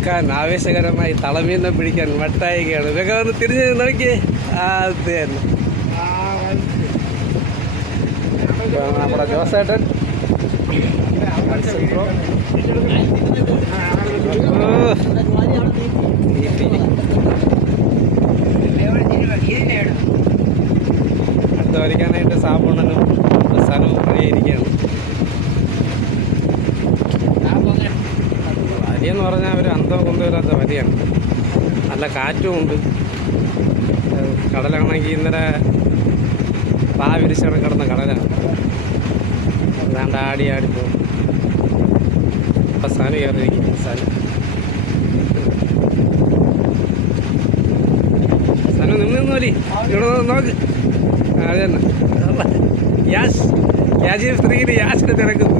മുക്കാൻ ആവേശകരമായി തളമീനെ പിടിക്കാൻ വട്ടായികയാണ്. ഇതൊക്കെ ഒന്ന് തിരിഞ്ഞ് നോക്കിയേ. അത് തന്നെ നമ്മുടെ ജോസേട്ടൻ. അടുത്ത വരയ്ക്കാനായിട്ട് സാബുണ്ണനും അവസാനവും പണിയിരിക്കുകയാണ്. വലിയെന്ന് പറഞ്ഞാൽ ഒരു അന്തം കൊണ്ടുവരാത്ത വലിയാണ്. നല്ല കാറ്റും ഉണ്ട്. കടലാണെങ്കിൽ ഇന്നലെ പാ വിരിച്ചാണ് കിടന്ന കടലാണ്. അതാണ്ട് ആടി പോകും. അവസാനം കയറിയിരിക്കും. അവസാനം നിന്ന് മതി. ഇവിടെ നോക്ക്. അത് തന്നെ യാജിന്റെ തിരക്കുന്നു.